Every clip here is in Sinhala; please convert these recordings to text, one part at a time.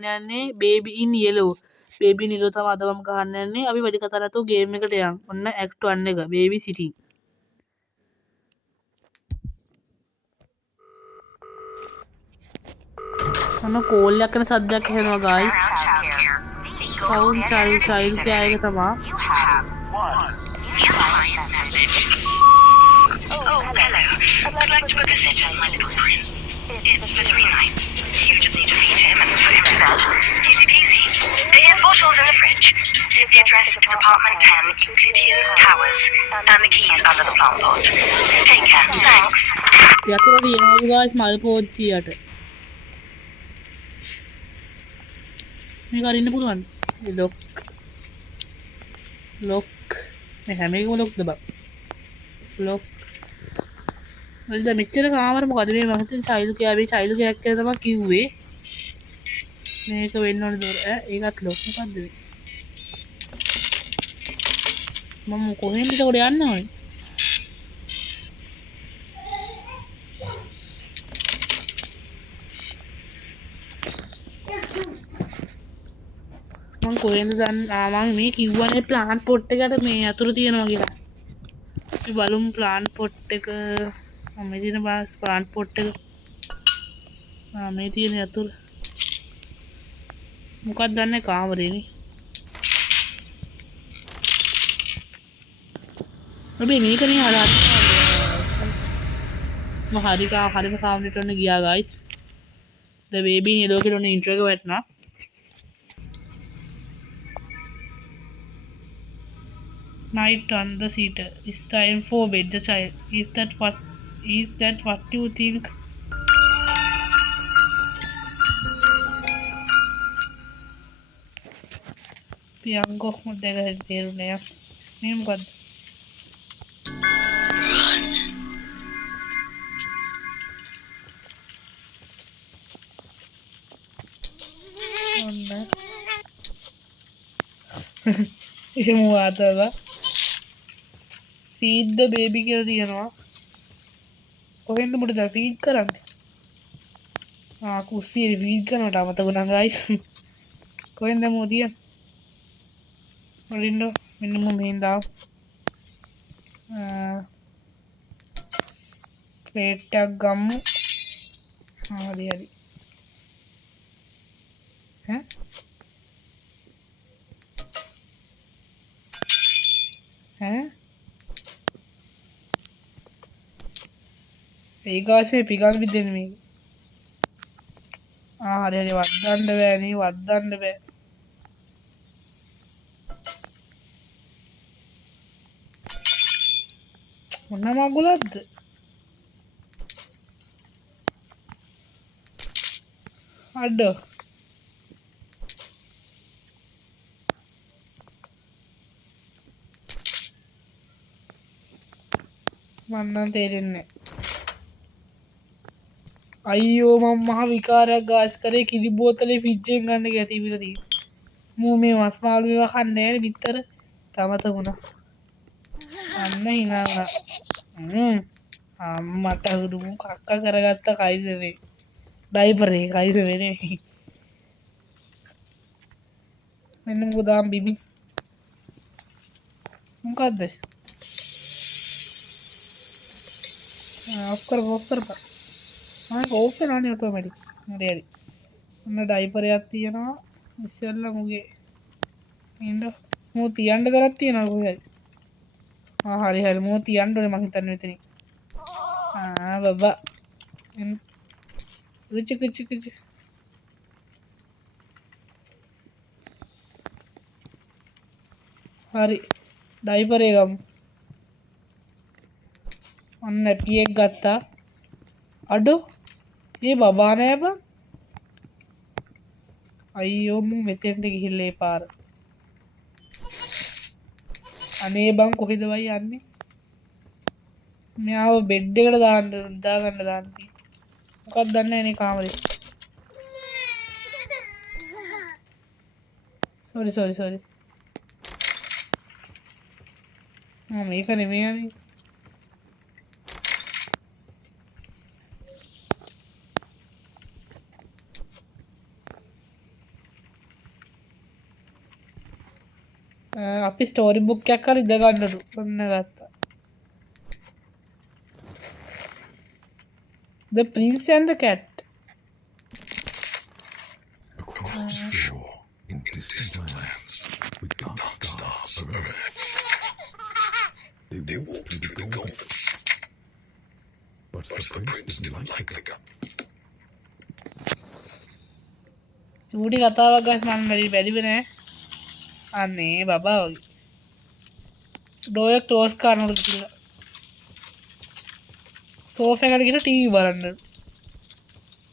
යන්නේ baby in yellow. Baby in yellow තමයි අද මම ගහන්න යන්නේ. අපි වැඩි කතා නැතුව ගේම් එකට යන්. ඔන්න act 1 එක. Baby sitting. ඔන්න කෝල් එකක් කරන සද්දයක් ඇහෙනවා guys. Found child care එක තමයි. Oh, hello. I'd like to book a sitter, my little prince. It's for 3 nights. You just need to feed him and put him to bed. Easy peasy. Here's bottles in the fridge. The address is apartment 10, Euclidean Towers. And the keys under the plant pot. Take care. Thanks. යතුරු දිනනවා guys මල් පෝච්චියට. මේක අරින්න පුළුවන්. ලොක් මේ හැම එකම ලොක්ද බං. ලොක් වලද මෙච්චර කාමර මොකද මේ මම හිතන්නේ චයිල්ඩ් කෙයාර් මේ චයිල්ඩ් කෙයාර් කියලා තමයි කිව්වේ. මේක වෙන්න ඕනේ දොර. ඒකත් ලොක් මොකද්ද මේ? මම කොහෙන්ද ඒකට යන්න ඕනේ? මම කොහෙන්ද දන්නේ? මම මේ කිව්වනේ ප්ලාන්ට් පොට් එකට මේ අතුරු තියනවා කියලා. අපි බලමු ප්ලාන්ට් පොට් එක. මේ තියෙන ප්ලාන්ට් පොට් එක. මේ තියෙන අතුරු. මොකක්ද දන්නේ කාමරේනේ. අපි මේකනේ හදාගන්න. මම හරිම කාමරේට ඔන්න ගියා guys. the baby in yellow කියලා ඔන්න ඉන්ට්‍රෝ එක වැටුණා. Night on the seater. It's time for bed. The child. Is that what you think? පියංගෝ මුඩේක තේරුණේ. මේ මොකද්ද? ඔන්න. එහෙම වාතව. feed the baby කියලා තියෙනවා. කොහෙන්ද මුඩද feed කරන්නේ? කුස්සියේ feed කරනවට අමතක වුණා guys. කොහෙන්ද මොදිය? වලින්ද මෙන්න මෙහෙන් දාව. ප්ලේට් එකක් ගමු. හරි. ඒක ආසේ පිකල් විදින්න මේක. හරි වද්දන්න බෑ. මොන මගුලක්ද? අඩෝ. මන්නම් තේරෙන්නේ නැහැ. අයියෝ මම මහ විකාරයක් ගාස් කරේ කිරි බෝතලේ ෆ්‍රිජ් එකෙන් ගන්න ගියා තිබිලා තියෙන්නේ. මූ මේ මස් මාළු ඒවා කන්නේ නැහැ බිත්තර. තමත වුණා. අන්න hina මට හුරුමු කක්ක කරගත්ත කයිද මේ. ඩයිපරේ කයිද වෙන්නේ. මෙන්න මොකද ආම් බිබි. මොකද්ද? ඔෆ් කරපන්. ඕෆ් කරන්නේ ඔටෝමැටික්. හරි. ඔන්න ඩයිපරයක් තියෙනවා. ඉස්සෙල්ලා මුගේ ඉන්න මූ තියන්න දරක් තියෙනවා කොහෙද? හරි මූ තියන්න ඕනේ මං හිතන්නේ මෙතනින්. බබා. කුචු. හරි. ඩයිපරේ ගමු. ඔන්න නැපියෙක් ගත්තා. අඩෝ. ඒ බබා නෑ බං. අයියෝ මූ මෙතෙන්ට ගිහිල්ලා ඒ පාර. අනේ බං කොහෙද වයි යන්නේ? මෙයාව බෙඩ් එකට දාගන්න. මොකක්ද දන්නේ නැහැ නේ කාමරේ. sorry. මේක නෙමෙයි යන්නේ. අපි ස්ටෝරි බුක් එකක් හරි ඉඳ ගන්නලු. ඔන්න ගත්තා. The Prince and the Cat. Across the shore, in distant lands, with dark stars overhead, they walked through the golden. But the prince didn't like the cup. චූටි කතාවක් ගස් මම බැරිව නෑ. අනේ බබා වගේ. ඩෝර් එක ක්ලෝස් කරනකොට කියලා. සෝෆා එකට ගිහලා ටීවී බලන්න.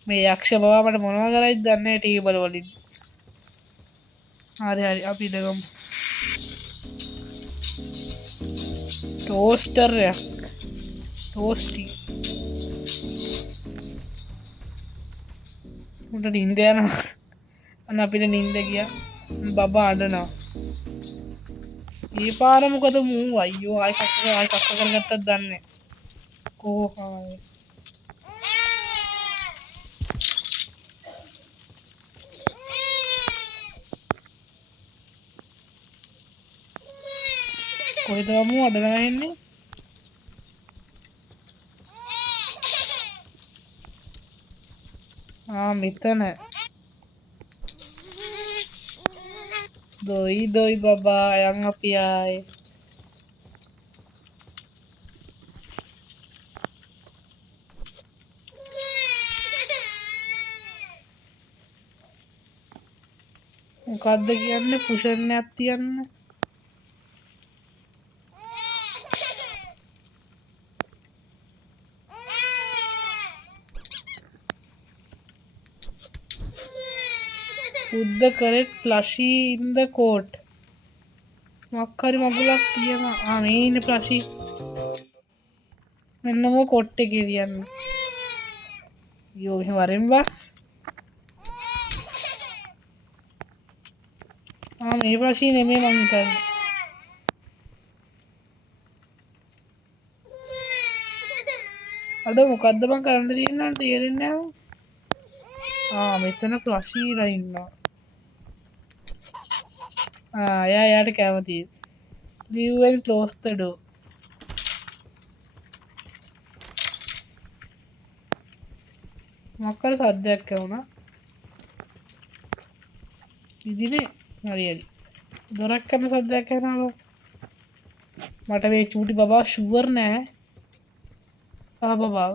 මේ යක්ෂ බබා මට මොනවා කරයිද දන්නේ නැහැ ටීවී බලවලින්. හරි අපි ඉඳගමු. ටෝස්ටර් එක. ටෝස්ටි. උන්ට නිින්ද යනවා. අන්න අපිට නිින්ද ගියා. බබා අඬනවා. මේ පාර මොකද මූ අයියෝ ආයි කක්ක කරගත්තද දන්නේ නැහැ. කොහොමද? කොහෙද මූ අඬනවා එන්නේ? මෙතන. දොයි බබා අයන් අපි ආයේ. මොකද්ද කියන්නේ පුෂන් එකක් තියන්න. Put the correct plushie in the coat. මක්කරි මගුලක් තියෙනවා. මේ ඉන්නේ plushie. මෙන්න මො කොට් එකේ තියන්නේ. යෝ මෙහෙම වරෙන් බා. මේ plushie නෙමෙයි මං හිතන්නේ. අද මොකද්ද මං කරන්න තියෙන්නේ නම් තේරෙන්නේ නැහැ. මෙතන plushie ලා ඉන්නවා. යාට කැමතියි. Leave and close the door. මොකක්ද සද්දයක් ඇහුණා. ඉදිනේ හරියලි. දොරක් කරන සද්දයක් ඇහුණා. මට මේ චූටි බබා ෂුවර් නෑ. බබා.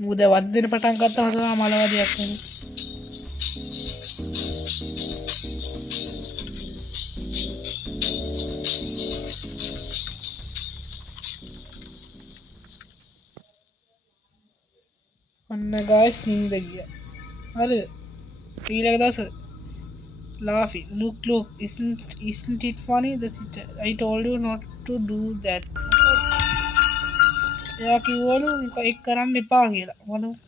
මුද වද්දෙන පටන් ගත්තාම තමයි මලවදියක් වෙන්නේ. ඔන්න guys නින්ද ගියා. හරිද? ඊළඟ දවසේ laughing. Look, isn't it funny? I told you not to do that. එයා කිව්වලු ඒක කරන්න එපා කියලා. මොනවද?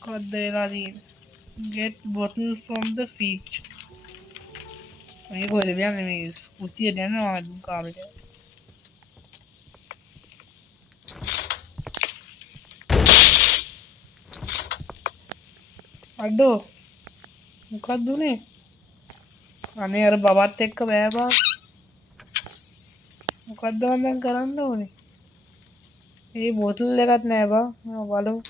මොකද්ද වෙලා තියෙන්නේ? Get bottle from the fridge. මේ කොහෙද යන්නේ මේ කුස්සියට යනවා කාමරේට. අඩෝ මොකක්ද උනේ? අනේ අර බබත් එක්ක බෑ බා. මොකක්ද මම දැන් කරන්න ඕනේ? මේ බෝතල් එකක් නෑ බා. බලමු.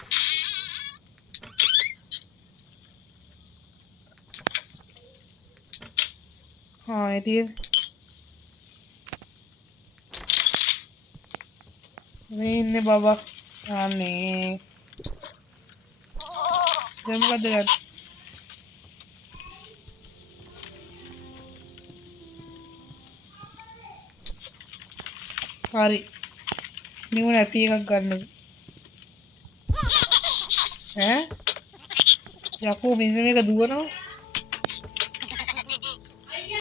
ඒ තියෙන. මේ ඉන්නේ බබා. අනේ දැන් මොකද කරන්නේ? හරි. නියු නැපි එකක් ගන්න. යකෝ බින්ද මේක දුවනවා.